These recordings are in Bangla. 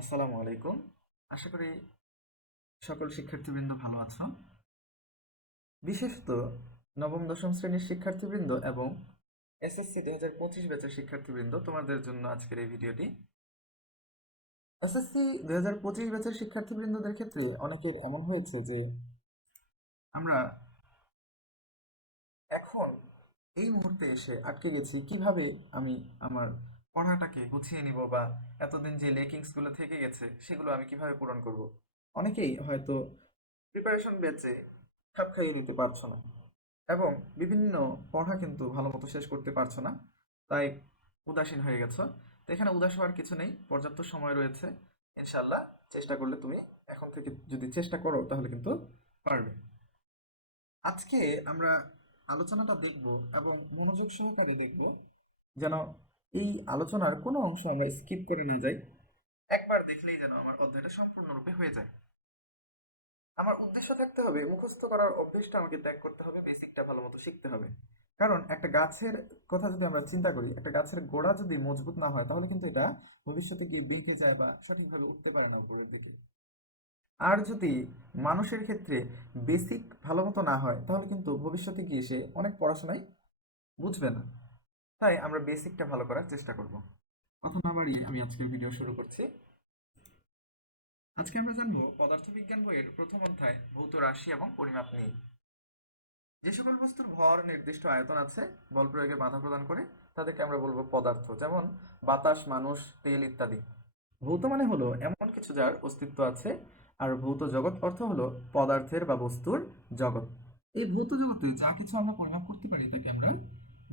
আসসালামু আলাইকুম। আশা করি সকল শিক্ষার্থীবৃন্দ ভালো আছো। বিশেষত নবম দশম শ্রেণীর শিক্ষার্থীবৃন্দ এবং এসএসসি 2025 ব্যাচের শিক্ষার্থীবৃন্দ, তোমাদের জন্য আজকের এই ভিডিওটি। এসএসসি 2025 ব্যাচের শিক্ষার্থীবৃন্দদের ক্ষেত্রে অনেকের এমন হয়েছে যে আমরা এখন এই মুহূর্তে এসে আটকে গেছি, কিভাবে আমি আমার পড়াটাকে গুছিয়ে নিব, বা এতদিন যে লেকিংস গুলো থেকে গেছে সেগুলো আমি কিভাবে পূরণ করব। অনেকেই হয়তো প্রিপারেশন ব্যাচে খাপ খাইয়ে দিতে পারছো না, এবং বিভিন্ন পড়া কিন্তু ভালো মতো শেষ করতে পারছো না, তাই উদাসীন হয়ে গেছো। তো এখানে উদাস হওয়ার কিছু নেই, পর্যাপ্ত সময় রয়েছে। ইনশাল্লাহ চেষ্টা করলে তুমি এখন থেকে যদি চেষ্টা করো তাহলে কিন্তু পারবে। আজকে আমরা আলোচনাটা দেখব এবং মনোযোগ সহকারে দেখব, যেন এই আলোচনার কোনো অংশ আমরা স্কিপ করে না যাই। একবার দেখলেই যেন আমার অধ্যায়টা সম্পূর্ণরূপে হয়ে যায়। আমার উদ্দেশ্য থাকতে হবে, মুখস্থ করার অভ্যেসটা আমাকে ত্যাগ করতে হবে, বেসিকটা ভালো মতো শিখতে হবে। কারণ একটা গাছের কথা যদি আমরা চিন্তা করি, একটা গাছের গোড়া যদি মজবুত না হয় তাহলে কিন্তু এটা ভবিষ্যতে গিয়ে বেঁকে যায় বা সঠিকভাবে উঠতে পারে না উপরের দিকে। আর যদি মানুষের ক্ষেত্রে বেসিক ভালো মতো না হয় তাহলে কিন্তু ভবিষ্যতে গিয়ে সে অনেক পড়াশোনায় বুঝবে না। তাই আমরা বেসিকটা ভালো করার চেষ্টা করব। কথা না বাড়িয়ে আমি আজকের ভিডিও শুরু করছি। আজকে আমরা জানবো পদার্থবিজ্ঞান বইয়ের প্রথম অধ্যায় ভৌত রাশি এবং পরিমাপ নিয়ে। যে সকল বস্তুর ভর নির্দিষ্ট আয়তন আছে, বল প্রয়োগে বাধা প্রদান করে, তাদেরকে আমরা বলবো পদার্থ, যেমন বাতাস, মানুষ, তেল ইত্যাদি। ভৌত মানে হলো এমন কিছু যার অস্তিত্ব আছে, আর ভৌত জগৎ অর্থ হলো পদার্থের বা বস্তুর জগৎ। এই ভৌত জগতে যা কিছু আমরা পরিমাপ করতে পারি তাকে আমরা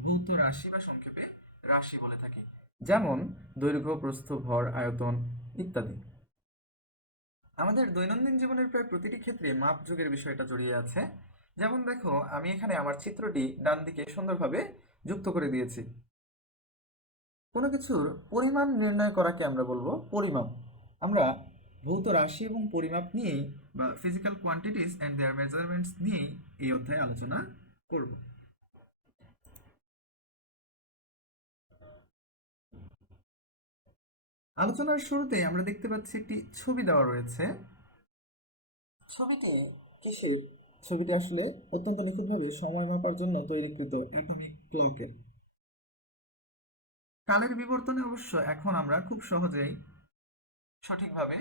ভৌত রাশি বা সংক্ষেপে রাশি বলে থাকি, যেমন দৈর্ঘ্য, প্রস্থ, ভর, আয়তন ইত্যাদি। আমাদের দৈনন্দিন জীবনের প্রায় প্রতিটি ক্ষেত্রে মাপযোগের বিষয়টা জড়িয়ে আছে। যেমন দেখো, আমি এখানে আমার চিত্রটি ডান দিকে সুন্দরভাবে যুক্ত করে দিয়েছি। কোনো কিছুর পরিমাণ নির্ণয় করাকে আমরা বলবো পরিমাপ। আমরা ভৌত রাশি এবং পরিমাপ নিয়েই, বা physical quantities and their measurements নিয়েই এই অধ্যায়ে আলোচনা করব। আলোচনার শুরুতে আমরা দেখতে পাচ্ছি একটি ছবি দেওয়া রয়েছে। ছবিটি কিসের? ছবিটি আসলে অত্যন্ত নিখুঁতভাবে সময় মাপার জন্য তৈরিকৃত অ্যাটমিক ক্লকের। কালের বিবর্তনে অবশ্য এখন আমরা খুব সহজেই সঠিকভাবে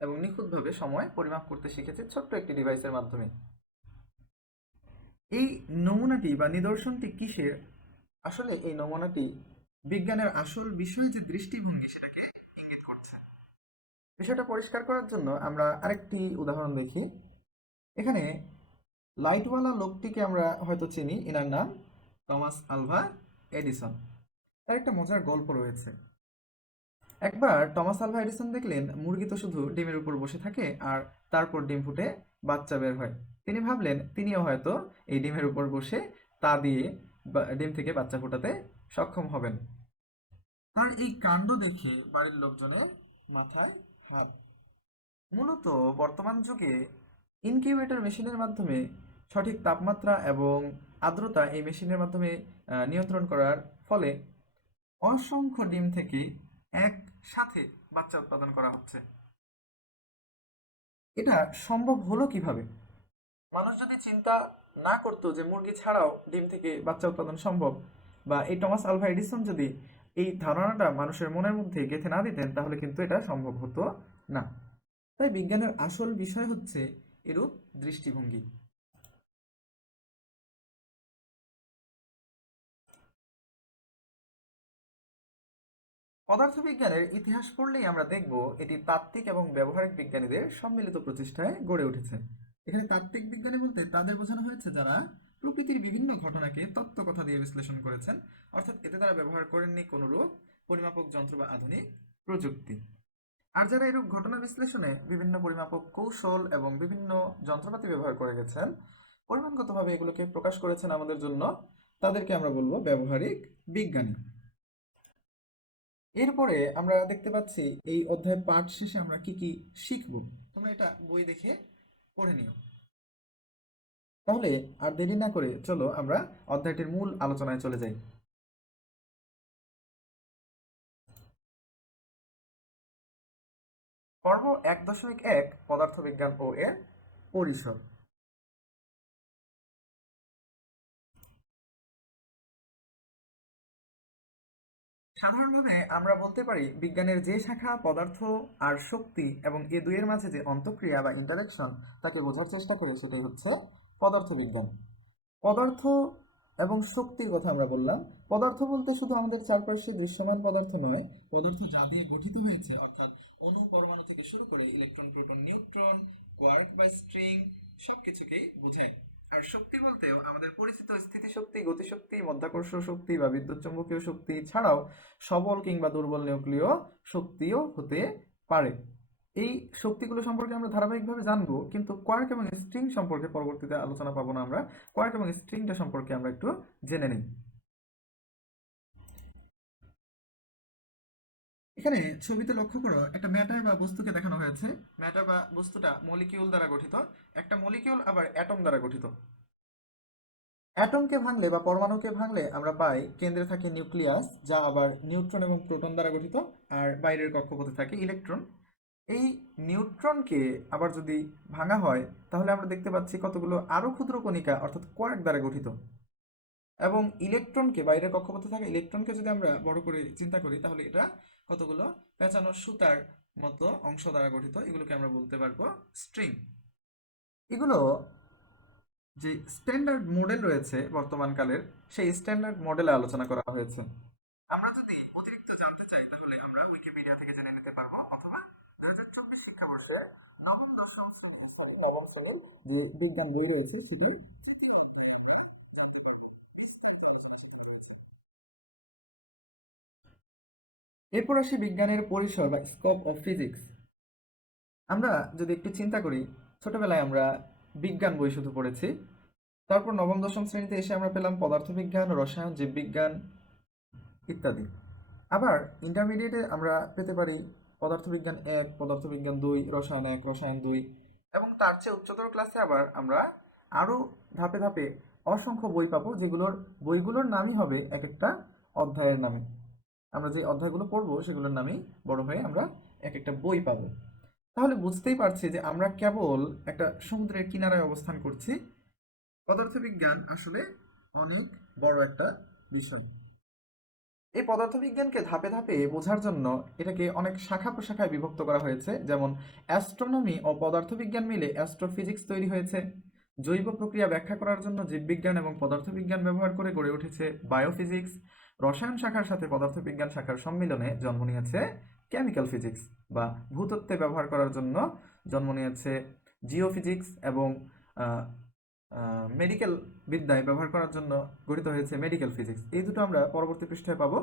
এবং নিখুঁতভাবে সময় পরিমাপ করতে শিখেছি ছোট্ট একটি ডিভাইসের মাধ্যমে। এই নমুনাটি বা নিদর্শনটি কিসের? আসলে এই নমুনাটি বিজ্ঞানের আসল বিষয় যে দৃষ্টিভঙ্গি সেটাকে ইঙ্গিত করছে। বিষয়টা পরিষ্কার করার জন্য আমরা আরেকটি উদাহরণ দেখি। এখানে লাইটওয়ালা লোকটিকে আমরা হয়তো চিনি, এনার নাম টমাস আলভা এডিসন। তার একটা মজার গল্প রয়েছে। একবার টমাস আলভা এডিসন দেখলেন মুরগি তো শুধু ডিমের উপর বসে থাকে আর তারপর ডিম ফুটে বাচ্চা বের হয়। তিনি ভাবলেন তিনিও হয়তো এই ডিমের উপর বসে তা দিয়ে ডিম থেকে বাচ্চা ফোটাতে সক্ষম হবেন। তার এই কাণ্ড দেখে বাড়ির লোকজনের মাথায় হাত। মূলত বর্তমান যুগে ইনকিউবেটর মেশিনের মাধ্যমে সঠিক তাপমাত্রা এবং আর্দ্রতা এই মেশিনের মাধ্যমে নিয়ন্ত্রণ করার ফলে অসংখ্য ডিম থেকে একসাথে বাচ্চা উৎপাদন করা হচ্ছে। এটা সম্ভব হলো কিভাবে? মানুষ যদি চিন্তা না করতো যে মুরগি ছাড়াও ডিম থেকে বাচ্চা উৎপাদন সম্ভব, বা এই টমাস আলভা এডিসন যদি এই ধারণাটা মানুষের মনের মধ্যে গেঁথে না দিতেন, তাহলে কিন্তু এটা সম্ভব হতো না। তাই বিজ্ঞানের আসল বিষয় হচ্ছে এরূপ দৃষ্টিভঙ্গি। পদার্থবিজ্ঞানের ইতিহাস পড়লেই আমরা দেখব এটি তাত্ত্বিক এবং ব্যবহারিক বিজ্ঞানীদের সম্মিলিত প্রচেষ্টায় গড়ে উঠেছে। এখানে তাত্ত্বিক বিজ্ঞানী বলতে তাদের বোঝানো হয়েছে যারা প্রকৃতির বিভিন্ন ঘটনাকে তত্ত্ব কথা দিয়ে বিশ্লেষণ করেছেন, অর্থাৎ এতে তারা ব্যবহার করেননি কোনরূপ পরিমাপক যন্ত্র বা আধুনিক প্রযুক্তি। আর যারা এরূপ ঘটনা বিশ্লেষণে বিভিন্ন পরিমাপক কৌশল এবং বিভিন্ন যন্ত্রপাতি ব্যবহার করে গেছেন, পরিমাণগতভাবে এগুলোকে প্রকাশ করেছেন আমাদের জন্য, তাদেরকে আমরা বলবো ব্যবহারিক বিজ্ঞানী। এরপরে আমরা দেখতে পাচ্ছি এই অধ্যায় পাঠ শেষে আমরা কি কি শিখব। তোমরা এটা বই দেখে পড়ে নিও। তাহলে আর দেরি না করে চলো আমরা অধ্যায়টির মূল আলোচনায় চলে যাই। পর্ব 1.1 পদার্থবিজ্ঞান ও এর পরিসর। সাধারণভাবে আমরা বলতে পারি বিজ্ঞানের যে শাখা পদার্থ আর শক্তি এবং এ দুইয়ের মাঝে যে অন্তঃক্রিয়া বা ইন্টারাকশন তাকে বোঝার চেষ্টা করে সেটাই হচ্ছে পদার্থবিজ্ঞান। পদার্থ এবং শক্তির কথা আমরা বললাম। পদার্থ বলতে শুধু আমাদের চারপাশে দৃশ্যমান পদার্থ নয়, পদার্থ যা দিয়ে গঠিত হয়েছে অর্থাৎ অণু পরমাণু থেকে শুরু করে ইলেকট্রন প্রোটন নিউট্রন কোয়ার্ক বা স্ট্রিং সবকিছুকেই বোঝায়। আর শক্তি বলতেও আমাদের পরিচিত স্থিতিশক্তি, গতিশক্তি, মধ্যাকর্ষণ শক্তি বা বিদ্যুৎ চৌম্বকীয় শক্তি ছাড়াও সবল কিংবা দুর্বল নিউক্লিয় শক্তিও হতে পারে। এই শক্তিগুলো সম্পর্কে আমরা ধারাবাহিকভাবে জানবো, কিন্তু কোয়ার্ক এবং স্ট্রিং সম্পর্কে পরবর্তীতে আলোচনা পাবো না আমরা। কোয়ার্ক এবং স্ট্রিংটা সম্পর্কে আমরা একটু জেনে নিই। এখানে ছবিতে লক্ষ্য করো, একটা ম্যাটার বা বস্তুকে দেখানো হয়েছে। ম্যাটার বা বস্তুটা মলিকিউল দ্বারা গঠিত। একটা মলিকিউল আবার অ্যাটম দ্বারা গঠিত। অ্যাটমকে ভাঙলে বা পরমাণুকে ভাঙলে আমরা পাই কেন্দ্রে থাকে নিউক্লিয়াস, যা আবার নিউট্রন এবং প্রোটন দ্বারা গঠিত, আর বাইরের কক্ষপথে থাকে ইলেকট্রন। এই নিউট্রনকে আবার যদি ভাঙা হয় তাহলে আমরা দেখতে পাচ্ছি কতগুলো আরো ক্ষুদ্র কণিকা অর্থাৎ কোয়ার্ক দ্বারা গঠিত। এবং ইলেকট্রনকে, বাইরের কক্ষপথে থাকা ইলেকট্রনকে যদি আমরা বড় করে চিন্তা করি তাহলে এটা কতগুলো পেঁচানো সুতার মতো অংশ দ্বারা গঠিত। এগুলোকে আমরা বলতে পারবো স্ট্রিং। এগুলো যে স্ট্যান্ডার্ড মডেল রয়েছে বর্তমান কালের, সেই স্ট্যান্ডার্ড মডেলে আলোচনা করা হয়েছে। আমরা যদি অতিরিক্ত জানতে চাই তাহলে আমরা উইকিপিডিয়া থেকে জেনে নিতে পারবো, অথবা 2024 শিক্ষাবর্ষে নবম দশম শ্রেণী, নবম শ্রেণীর যে বিজ্ঞান বই রয়েছে সেটার তৃতীয় অধ্যায়ে আমরা জানতে পারবো। বিস্তারিত আলোচনা সেখানে রয়েছে। এরপর আসি বিজ্ঞানের পরিসর বা স্কোপ অফ ফিজিক্স। আমরা যদি একটু চিন্তা করি, ছোটবেলায় আমরা বিজ্ঞান বই শুধু পড়েছি, তারপর নবম দশম শ্রেণীতে এসে আমরা পেলাম পদার্থবিজ্ঞান, রসায়ন, জীববিজ্ঞান ইত্যাদি। আবার ইন্টারমিডিয়েটে আমরা পেতে পারি পদার্থবিজ্ঞান 1, পদার্থবিজ্ঞান 2, রসায়ন 1, রসায়ন 2, এবং তার চেয়ে উচ্চতর ক্লাসে আবার আমরা আরও ধাপে ধাপে অসংখ্য বই পাবো, যেগুলোর বইগুলোর নামই হবে এক একটা অধ্যায়ের নামে। আমরা যে অধ্যায়গুলো পড়বো সেগুলোর নামেই বড় হয়ে আমরা এক একটা বই পাবো। তাহলে বুঝতেই পারছি যে আমরা কেবল একটা সমুদ্রের কিনারায় অবস্থান করছি। পদার্থবিজ্ঞান আসলে অনেক বড় একটা বিষয়। এই পদার্থবিজ্ঞানকে ধাপে ধাপে বোঝার জন্য এটাকে অনেক শাখা প্রশাখায় বিভক্ত করা হয়েছে। যেমন অ্যাস্ট্রোনমি ও পদার্থবিজ্ঞান মিলে অ্যাস্ট্রোফিজিক্স তৈরি হয়েছে। জৈব প্রক্রিয়া ব্যাখ্যা করার জন্য জীববিজ্ঞান এবং পদার্থবিজ্ঞান ব্যবহার করে গড়ে উঠেছে বায়োফিজিক্স। রসায়ন শাখার সাথে পদার্থবিজ্ঞান শাখার সম্মিলনে জন্ম নিয়েছে কেমিক্যাল ফিজিক্স, বা ভূতত্ত্বে ব্যবহার করার জন্য জন্ম নিয়েছে জিওফিজিক্স, এবং মেডিকেল বিদ্যায় ব্যবহার করার জন্য গঠিত হয়েছে মেডিকেল ফিজিক্স। এই দুটো আমরা পরবর্তী পৃষ্ঠায় পাবো।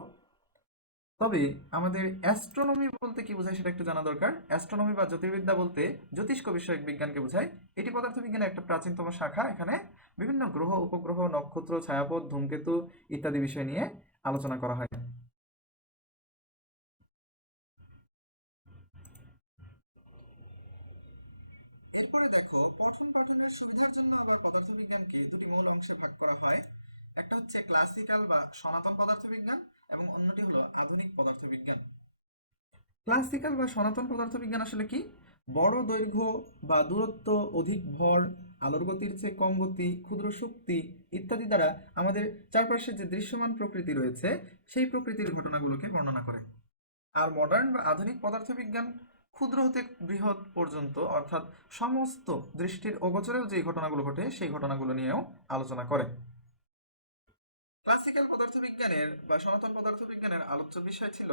তবে আমাদের অ্যাস্ট্রোনমি বলতে কি বোঝায় সেটা একটু জানা দরকার। অ্যাস্ট্রোনমি বা জ্যোতির্বিদ্যা বলতে জ্যোতিষ্ক বিষয়ক বিজ্ঞানকে বোঝায়। এটি পদার্থবিজ্ঞানের একটা প্রাচীনতম শাখা। এখানে বিভিন্ন গ্রহ, উপগ্রহ, নক্ষত্র, ছায়াপথ, ধূমকেতু ইত্যাদি বিষয় নিয়ে আলোচনা করা হয়। এরপরে দেখো, পঠন পাঠনের সুবিধার জন্য আবার পদার্থবিজ্ঞানকে দুটি মূল অংশে ভাগ করা হয়। একটা হচ্ছে ক্লাসিক্যাল বা সনাতন পদার্থবিজ্ঞান, এবং অন্যটি হলো আধুনিক পদার্থবিজ্ঞান। ক্লাসিক্যাল বা সনাতন পদার্থবিজ্ঞান আসলে কি? বড় দৈর্ঘ্য বা দূরত্ব, অধিক ভর, আলোর গতির চেয়ে কম গতি, ক্ষুদ্র শক্তি ইত্যাদি দ্বারা আমাদের চারপাশে যে দৃশ্যমান প্রকৃতি রয়েছে সেই প্রকৃতির ঘটনাগুলোকে বর্ণনা করে। আর মডার্ন বা আধুনিক পদার্থবিজ্ঞান ক্ষুদ্র হতে বৃহৎ পর্যন্ত, অর্থাৎ সমস্ত দৃষ্টির অগোচরেও যে ঘটনাগুলো ঘটে সেই ঘটনাগুলো নিয়েও আলোচনা করে। ক্লাসিক্যাল পদার্থবিজ্ঞানের বা সনাতন পদার্থবিজ্ঞানের আলোচ্য বিষয় ছিল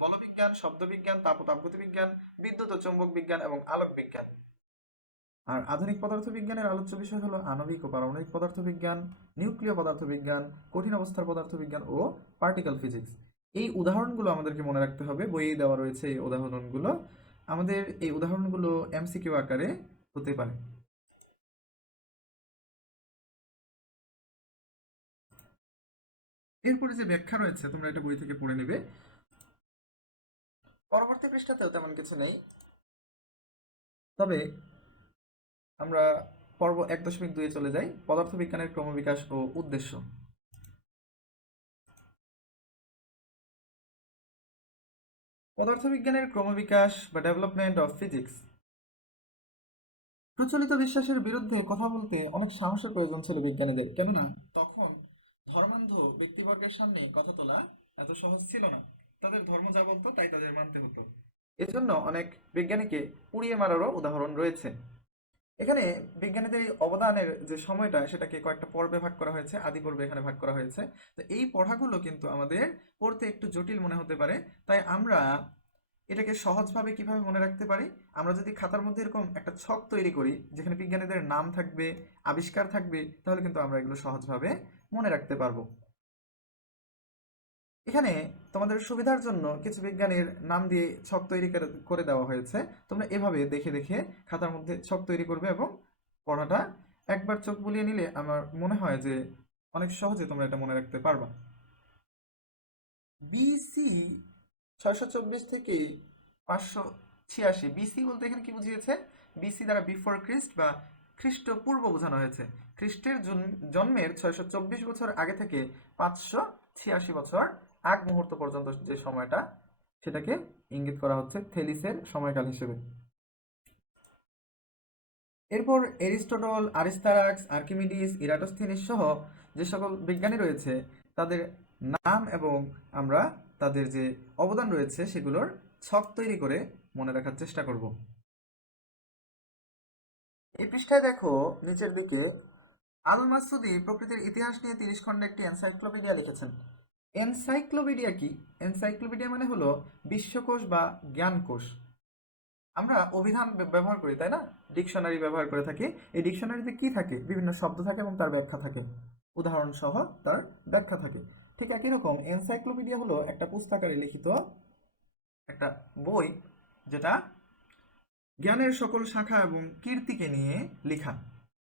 বলবিজ্ঞান, শব্দবিজ্ঞান, তাপ ও তাপগতি বিজ্ঞান, বিদ্যুৎ ও চৌম্বক বিজ্ঞান এবং আলোক বিজ্ঞান। আর আধুনিক পদার্থবিজ্ঞানের আলোচ্য বিষয় হলো আণবিক ও পারমাণবিক পদার্থবিজ্ঞান, নিউক্লিয় পদার্থবিজ্ঞান, কঠিন অবস্থার পদার্থবিজ্ঞান ও পার্টিকেল ফিজিক্স। এই উদাহরণগুলো আমাদেরকে মনে রাখতে হবে, বইয়ে দেওয়া রয়েছে এই উদাহরণগুলো। আমাদের এই উদাহরণগুলো এমসিকিউ আকারে হতে পারে। এরপরে যে ব্যাখ্যা রয়েছে তোমরা এটা বই থেকে পড়ে নেবে। পরবর্তী পৃষ্ঠাতেও তেমন কিছু নেই, তবে আমরা পর্ব 1.2 চলে যাই, পদার্থবিজ্ঞানের ক্রমবিকাশ ও উদ্দেশ্য। পদার্থবিজ্ঞানের ক্রমবিকাশ বা ডেভেলপমেন্ট অফ ফিজিক্স। প্রচলিত বিশ্বাসের বিরুদ্ধে কথা বলতে অনেক সাহসের প্রয়োজন ছিল বিজ্ঞানীদের, কেননা তখন ধর্মান্ধ ব্যক্তিবর্গের সামনে কথা তোলা এত সহজ ছিল না। তাদের ধর্ম যা বলতো তাই তাদের মানতে হতো। এজন্য অনেক বিজ্ঞানীকে পুড়িয়ে মারারও উদাহরণ রয়েছে। এখানে বিজ্ঞানীদের এই অবদানের যে সময়টা সেটাকে কয়েকটা পর্বে ভাগ করা হয়েছে, আদি পর্বে এখানে ভাগ করা হয়েছে। তো এই পড়াগুলো কিন্তু আমাদের পড়তে একটু জটিল মনে হতে পারে, তাই আমরা এটাকে সহজভাবে কিভাবে মনে রাখতে পারি, আমরা যদি খাতার মধ্যে এরকম একটা ছক তৈরি করি যেখানে বিজ্ঞানীদের নাম থাকবে, আবিষ্কার থাকবে, তাহলে কিন্তু আমরা এগুলো সহজভাবে মনে রাখতে পারবো। এখানে তোমাদের সুবিধার জন্য কিছু বিজ্ঞানীর নাম দিয়ে ছক তৈরি করে দেওয়া হয়েছে। তোমরা এভাবে দেখে দেখে খাতার মধ্যে ছক তৈরি করবে এবং পড়াটা একবার চোখ বুলিয়ে নিলে আমার মনে হয় যে অনেক সহজে তোমরা এটা মনে রাখতে পারবা। বিসি 624 থেকে 586। বিসি বলতে এখানে কি বুঝিয়েছে? বিসি দ্বারা বিফোর খ্রিস্ট বা খ্রিস্টপূর্ব বোঝানো হয়েছে। খ্রিস্টের জন্মের 624 বছর আগে থেকে 586 বছর আগ মুহূর্ত পর্যন্ত যে সময়টা, সেটাকে ইঙ্গিত করা হচ্ছে থেলিসের সময়কাল হিসেবে। এরপর এরিস্টটল, আরিস্তারাক্স, আর্কিমিডিস, ইরাটোস্থিনিস সহ যে সকল বিজ্ঞানী রয়েছে তাদের নাম এবং আমরা তাদের যে অবদান রয়েছে সেগুলোর ছক তৈরি করে মনে রাখার চেষ্টা করব। এই পৃষ্ঠায় দেখো নিচের দিকে আল মাসুদি প্রকৃতির ইতিহাস নিয়ে 30 খণ্ডে একটি এনসাইক্লোপিডিয়া লিখেছেন। এনসাইক্লোপিডিয়া কি? এনসাইক্লোপিডিয়া মানে হলো বিশ্বকোষ বা জ্ঞানকোষ। আমরা অভিধান ব্যবহার করি তাই না, ডিকশনারি ব্যবহার করে থাকি। এই ডিকশনারিতে কি থাকে? বিভিন্ন শব্দ থাকে এবং তার ব্যাখ্যা থাকে, উদাহরণ সহ তার ব্যাখ্যা থাকে। ঠিক একই রকম এনসাইক্লোপিডিয়া হলো একটা পুস্তকারে লিখিত একটা বই, যেটা জ্ঞানের সকল শাখা এবং কীর্তিকে নিয়ে লেখা।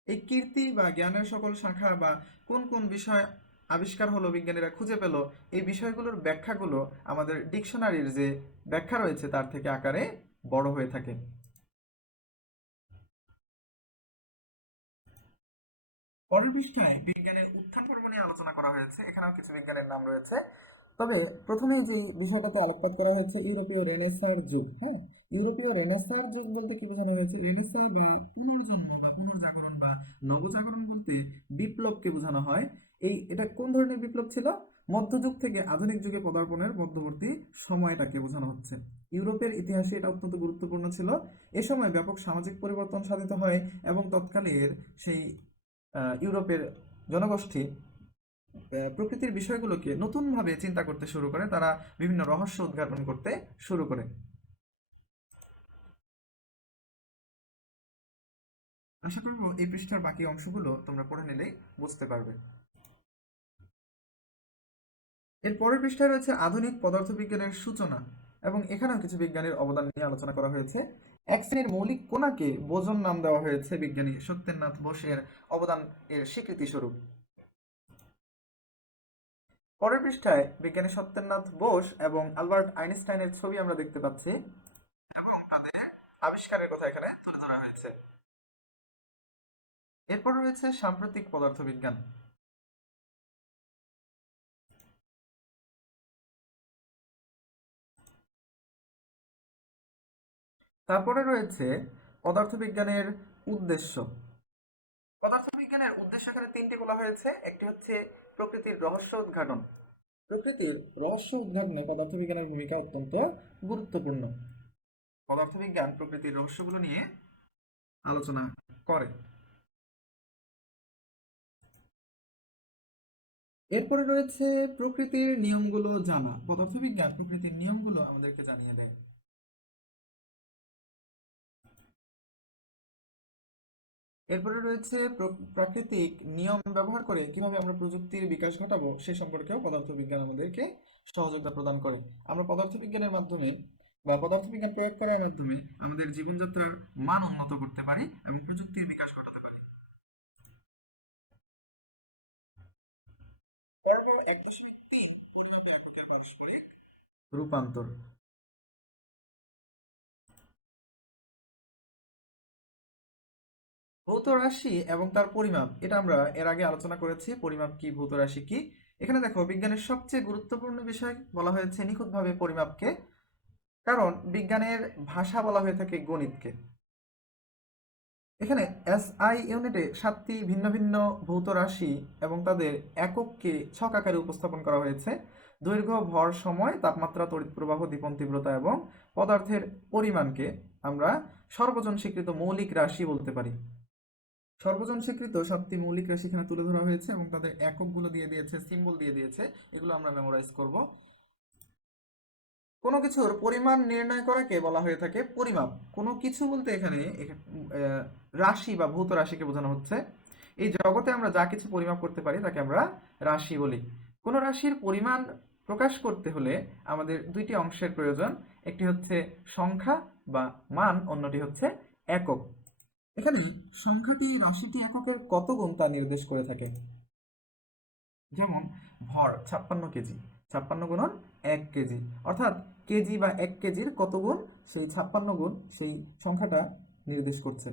এই কীর্তি বা জ্ঞানের সকল শাখা বা কোন কোন বিষয় আবিষ্কার হলো, বিজ্ঞানীরা খুঁজে পেল, এই বিষয়গুলোর ব্যাখ্যাগুলো আমাদের ডিকশনারির যে ব্যাখ্যা রয়েছে তার থেকে আকারে বড় হয়ে থাকে। পরের পৃষ্ঠায় বিজ্ঞানের উত্থান পর্ব নিয়ে আলোচনা করা হয়েছে। এখানেও কিছু বিজ্ঞানের নাম রয়েছে। তবে প্রথমেই যে বিষয়টাতে আলোকপাত করা হয়েছে ইউরোপীয় রেনেসাঁর যুগ। হ্যাঁ, ইউরোপীয় রেনেসাঁর যুগ বলতে কি বোঝানো হয়েছে? রেনেসাঁ বা পুনর্জন্ম বা পুনর্জাগরণ বা নবজাগরণ বলতে বিপ্লবকে বোঝানো হয়। এটা কোন ধরনের বিপ্লব ছিল? মধ্যযুগ থেকে আধুনিক যুগে পদার্পণের মধ্যবর্তী সময়টাকে বোঝানো হচ্ছে। ইউরোপের ইতিহাসে এটা অত্যন্ত গুরুত্বপূর্ণ ছিল। এ সময় ব্যাপক সামাজিক পরিবর্তন সাধিত হয় এবং তৎকালের সেই ইউরোপের জনগোষ্ঠী প্রকৃতির বিষয়গুলোকে নতুনভাবে চিন্তা করতে শুরু করে, তারা বিভিন্ন রহস্য উদ্ঘাটন করতে শুরু করে। আশা করব এই পৃষ্ঠার বাকি অংশগুলো তোমরা পড়ে নিলেই বুঝতে পারবে। এর পরের পৃষ্ঠায় রয়েছে আধুনিক পদার্থবিজ্ঞানের সূচনা, এবং এখানেও কিছু বিজ্ঞানীর অবদান নিয়ে আলোচনা করা হয়েছে। এক শ্রেণীর মৌলিক কণাকে বোসন নাম দেওয়া হয়েছে বিজ্ঞানী সত্যেন্দ্রনাথ বোসের অবদান এর স্বীকৃতি স্বরূপ। পরের পৃষ্ঠায় বিজ্ঞানী সত্যেন্দ্রনাথ বোস এবং আলবার্ট আইনস্টাইনের ছবি আমরা দেখতে পাচ্ছি এবং তাদের আবিষ্কারের কথা এখানে তুলে ধরা হয়েছে। এরপর রয়েছে সাম্প্রতিক পদার্থবিজ্ঞান। তারপরে রয়েছে পদার্থবিজ্ঞানের উদ্দেশ্য। পদার্থবিজ্ঞানের উদ্দেশ্য এখানে তিনটি বলা হয়েছে। একটি হচ্ছে প্রকৃতির রহস্য উদ্ঘাটন। প্রকৃতির রহস্য উদ্ঘাটনে পদার্থবিজ্ঞানের ভূমিকা অত্যন্ত গুরুত্বপূর্ণ। পদার্থবিজ্ঞান প্রকৃতির রহস্যগুলো নিয়ে আলোচনা করে। এরপরে রয়েছে প্রকৃতির নিয়মগুলো জানা। পদার্থবিজ্ঞান প্রকৃতির নিয়মগুলো আমাদেরকে জানিয়ে দেয়। এরপরে রয়েছে প্রাকৃতিক নিয়ম ব্যবহার করে কিভাবে আমরা প্রযুক্তির বিকাশ ঘটাবো সে সম্পর্কেও পদার্থবিজ্ঞান আমাদেরকে সহযোগিতা প্রদান করে। আমরা পদার্থবিজ্ঞানের মাধ্যমে বা পদার্থবিজ্ঞান প্রয়োগ করার মাধ্যমে আমাদের জীবনযাত্রার মান উন্নত করতে পারি এবং প্রযুক্তির বিকাশ ঘটাতে পারি। পর্ব 1.3 পরিমাপের এককের পারস্পরিক রূপান্তর। ভৌত রাশি এবং তার পরিমাপ, এটা আমরা এর আগে আলোচনা করেছি। পরিমাপ কি, ভৌত রাশি কি। এখানে দেখো বিজ্ঞানের সবচেয়ে গুরুত্বপূর্ণ বিষয় বলা হয়েছে নিখুঁতভাবে পরিমাপকে। কারণ বিজ্ঞানের ভাষা বলা হয়ে থাকে গণিতকে। এখানে এসআই ইউনিটে 7টি ভিন্ন ভিন্ন ভৌত রাশি এবং তাদের একককে ছক আকারে উপস্থাপন করা হয়েছে। দৈর্ঘ্য, ভর, সময়, তাপমাত্রা, তড়িৎ প্রবাহ, দীপন তীব্রতা এবং পদার্থের পরিমাণকে আমরা সর্বজন স্বীকৃত মৌলিক রাশি বলতে পারি। সর্বজন স্বীকৃত 7টি মৌলিক রাশি এখানে তুলে ধরা হয়েছে এবং তাদের এককগুলো দিয়ে দিয়েছে, সিম্বল দিয়ে দিয়েছে। এগুলো আমরা মেমোরাইজ করব। কোনো কিছুর পরিমাণ নির্ণয় করাকে বলা হয়ে থাকে পরিমাপ। কোনো কিছু বলতে এখানে রাশি বা ভৌত রাশিকে বোঝানো হচ্ছে। এই জগতে আমরা যা কিছু পরিমাপ করতে পারি তাকে আমরা রাশি বলি। কোনো রাশির পরিমাণ প্রকাশ করতে হলে আমাদের দুইটি অংশের প্রয়োজন। একটি হচ্ছে সংখ্যা বা মান, অন্যটি হচ্ছে একক। এখানে সংখ্যাটি রাশিটি এককের কত গুণ তা নির্দেশ করে থাকে। যেমন ভর 56 কেজি, 56 গুণন 1 কেজি, অর্থাৎ কেজি বা 1 কেজির কত গুণ, সেই 56 গুণ সেই সংখ্যাটা নির্দেশ করছে।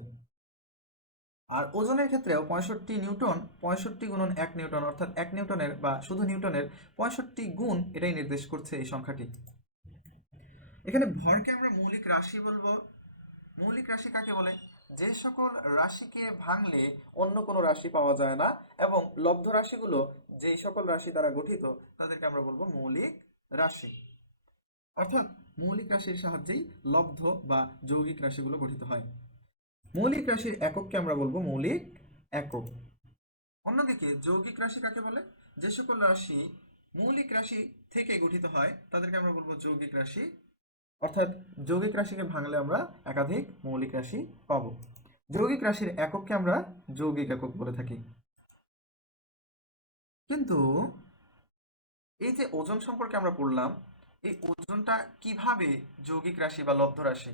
আর ওজনের ক্ষেত্রেও 65 নিউটন, 65 গুণন 1 নিউটন, অর্থাৎ 1 নিউটনের বা শুধু নিউটনের 65 গুণ, এটাই নির্দেশ করছে এই সংখ্যাটি। এখানে ভরকে আমরা মৌলিক রাশি বলবো। মৌলিক রাশি কাকে বলে? যে সকল রাশিকে ভাঙলে অন্য কোনো রাশি পাওয়া যায় না এবং লব্ধ রাশিগুলো যেই সকল রাশি দ্বারা গঠিত তাদেরকে আমরা বলবো মৌলিক রাশি। অর্থাৎ মৌলিক রাশির সাহায্যেই লব্ধ বা যৌগিক রাশিগুলো গঠিত হয়। মৌলিক রাশির একককে আমরা বলবো মৌলিক একক। অন্যদিকে যৌগিক রাশি কাকে বলে? যে সকল রাশি মৌলিক রাশি থেকে গঠিত হয় তাদেরকে আমরা বলবো যৌগিক রাশি। অর্থাৎ যৌগিক রাশিকে ভাঙলে আমরা একাধিক মৌলিক রাশি পাবো। যৌগিক রাশির একককে আমরা যৌগিক একক বলে থাকি। কিন্তু এই যে ওজন সম্পর্কে আমরা পড়লাম, এই ওজনটা কিভাবে যৌগিক রাশি বা লব্ধ রাশি?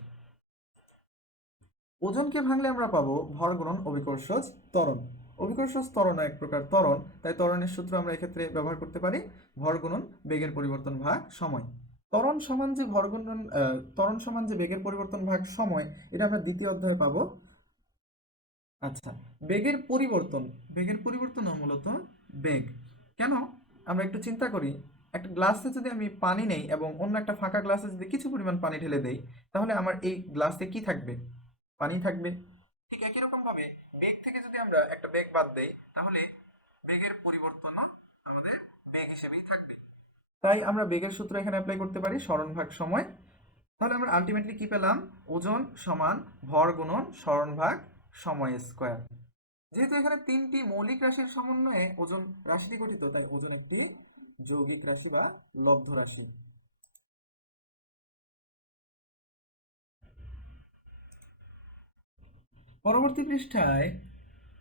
ওজনকে ভাঙলে আমরা পাবো ভর গুণন অভিকর্ষজ ত্বরণ। অভিকর্ষজ ত্বরণ এক প্রকার ত্বরণ, তাই ত্বরণের সূত্র আমরা এক্ষেত্রে ব্যবহার করতে পারি ভর গুণন বেগের পরিবর্তন ভাগ সময়। ত্বরণ সমান যে ভর গুণন ত্বরণ সমান যে বেগের পরিবর্তন ভাগ সময়, এটা আমরা দ্বিতীয় অধ্যায়ে পাবো। আচ্ছা, বেগের পরিবর্তন, বেগের পরিবর্তনও মূলত বেগ। কেন? আমরা একটু চিন্তা করি, একটা গ্লাসে যদি আমি পানি নেই এবং অন্য একটা ফাঁকা গ্লাসে যদি কিছু পরিমাণ পানি ঢেলে দেই, তাহলে আমার এই গ্লাসে কি থাকবে? পানি থাকবে। ঠিক একই রকম ভাবে বেগ থেকে যদি আমরা একটা বেগ বাদ দেই, তাহলে বেগের পরিবর্তনও আমাদের বেগ হিসেবেই থাকবে। তাই আমরা বেগের সূত্র এখানে অ্যাপ্লাই করতে পারি, সরণ ভাগ সময়। তাহলে আমরা আলটিমেটলি কি পেলাম? ওজন সমান ভর গুণন সরণ ভাগ সময় স্কয়ার। যেহেতু এখানে 3টি মৌলিক রাশির সমন্বয়ে ওজন রাশিটি গঠিত, তাই ওজন একটি যৌগিক রাশি বা লব্ধ রাশি। পরবর্তী পৃষ্ঠায়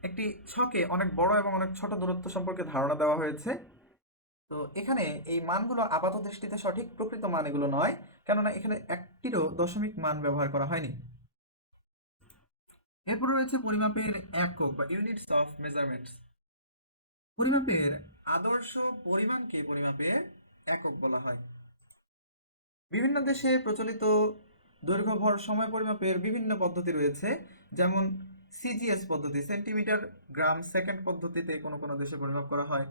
একটি ছকে অনেক বড় এবং অনেক ছোট দূরত্ব সম্পর্কে ধারণা দেওয়া হয়েছে। তো এখানে এই মানগুলো আপাত দৃষ্টিতে সঠিক প্রকৃত মান এগুলো নয়, কেননা এখানে একটিরও দশমিক মান ব্যবহার করা হয়নি। এরপর রয়েছে পরিমাপের একক বা ইউনিটস অফ মেজারমেন্টস। পরিমাপের আদর্শ পরিমাণকে পরিমাপের একক বলা হয়। বিভিন্ন দেশে প্রচলিত দৈর্ঘ্য, ভর, সময় পরিমাপের বিভিন্ন পদ্ধতি রয়েছে। যেমন সিজিএস পদ্ধতি, সেন্টিমিটার গ্রাম সেকেন্ড পদ্ধতিতে কোনো কোনো দেশে পরিমাপ করা হয়।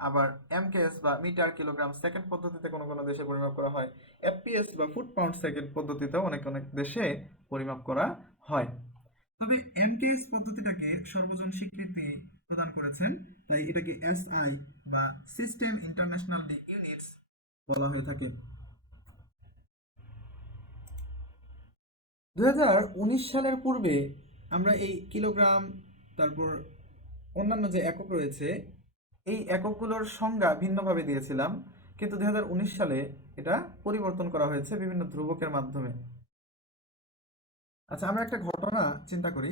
আবার এমকেএস বা মিটার কিলোগ্রাম সেকেন্ড পদ্ধতিতে কোনো কোনো দেশে পরিমাপ করা হয়। এফপিএস বা ফুট পাউন্ড সেকেন্ড পদ্ধতিতেও অনেক অনেক দেশে পরিমাপ করা হয়। তবে এমকেএস পদ্ধতিটাকে সর্বজন স্বীকৃতি প্রদান করেছেন, তাই এটাকে এসআই বা সিস্টেম ইন্টারন্যাশনাল ইউনিটস বলা হয়ে থাকে। 2019 সালের পূর্বে আমরা এই কিলোগ্রাম, তারপর অন্যান্য যে একক রয়েছে, এই এককগুলোর সংজ্ঞা ভিন্নভাবে দিয়েছিলাম, কিন্তু 2019 সালে এটা পরিবর্তন করা হয়েছে বিভিন্ন ধ্রুবকের মাধ্যমে। আচ্ছা, আমরা একটা ঘটনা চিন্তা করি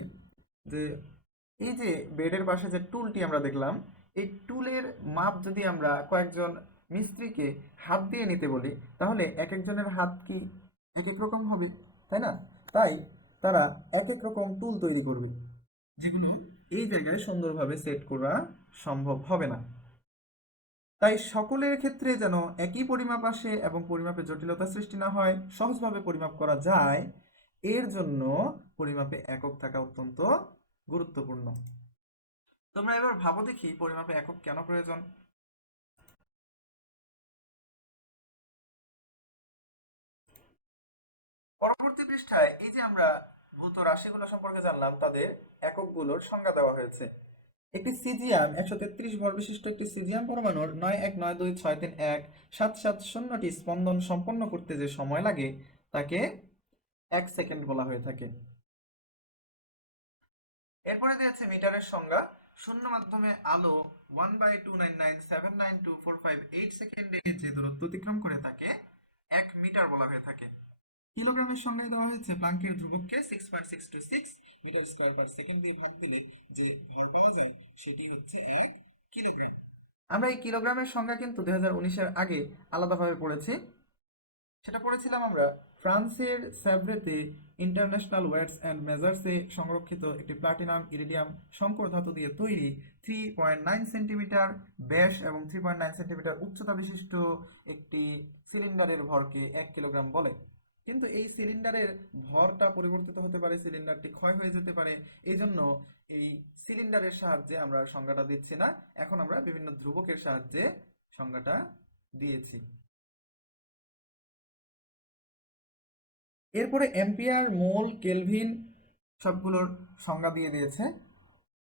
যে এই যে বেডের পাশে যে টুলটি আমরা দেখলাম, এই টুলের মাপ যদি আমরা কয়েকজন মিস্ত্রিকে হাত দিয়ে নিতে বলি, তাহলে এক একজনের হাত কি এক এক রকম হবে? তাই না? তাই তারা এক এক রকম টুল তৈরি করবে, যেগুলো এই জায়গায় সুন্দরভাবে সেট করা সম্ভব হবে না। তাই সকলের ক্ষেত্রে যেন একই পরিমাপ আসে এবং পরিমাপে জটিলতা সৃষ্টি না হয়, সহজভাবে পরিমাপ করা যায়, এর জন্য পরিমাপে একক থাকা অত্যন্ত গুরুত্বপূর্ণ। তোমরা এবার ভাবো দেখি পরিমাপে একক কেন প্রয়োজন? পরবর্তী পৃষ্ঠায় এই যে আমরা ভৌত রাশিগুলো সম্পর্কে জানলাম তাদের এককগুলোর সংজ্ঞা দেওয়া হয়েছে। একটি সিজিয়াম 133 ভর বিশিষ্ট একটি সিজিয়াম পরমাণুর 9192613770টি স্পন্দন সম্পন্ন করতে যে সময় লাগে তাকে 1 সেকেন্ড বলা হয়ে থাকে। এরপরে দিয়েছে মিটারের সংজ্ঞা। শূন্য মাধ্যমে আলো 1/299792458 সেকেন্ডে যে দূরত্ব অতিক্রম করে তাকে 1 মিটার বলা হয়ে থাকে। কিলোগ্রামের সংজ্ঞায় দেওয়া হয়েছে প্লাঙ্কের ধ্রুবককে 6.626 মিটার স্কয়ার পার সেকেন্ড দিয়ে ভাগ দিলে যে ভর পাওয়া যায় সেটি হচ্ছে 1 কিলোগ্রাম। আমরা এই কিলোগ্রামের সংজ্ঞা কিন্তু 2019-এর আগে আলাদাভাবে পড়েছি। সেটা পড়েছিলাম আমরা ফ্রান্সের স্যাভ্রেতে ইন্টারন্যাশনাল ওয়েটস অ্যান্ড মেজার্সে সংরক্ষিত একটি প্লাটিনাম ইরিডিয়াম সংকর ধাতু দিয়ে তৈরি 3.9 সেন্টিমিটার ব্যাস এবং 3.9 সেন্টিমিটার উচ্চতা বিশিষ্ট একটি সিলিন্ডারের ভরকে 1 কিলোগ্রাম বলে। কিন্তু এই সিলিন্ডারের ভরটা পরিবর্তিত হতে পারে, সিলিন্ডারটি ক্ষয় হয়ে যেতে পারে, এই জন্য এই সিলিন্ডারের সাহায্যে আমরা সংজ্ঞাটা দিচ্ছি না, এখন আমরা বিভিন্ন ধ্রুবকের সাহায্যে সংজ্ঞাটা দিয়েছি। এরপরে অ্যাম্পিয়ার, মোল, কেলভিন সবগুলোর সংজ্ঞা দিয়ে দিয়েছে।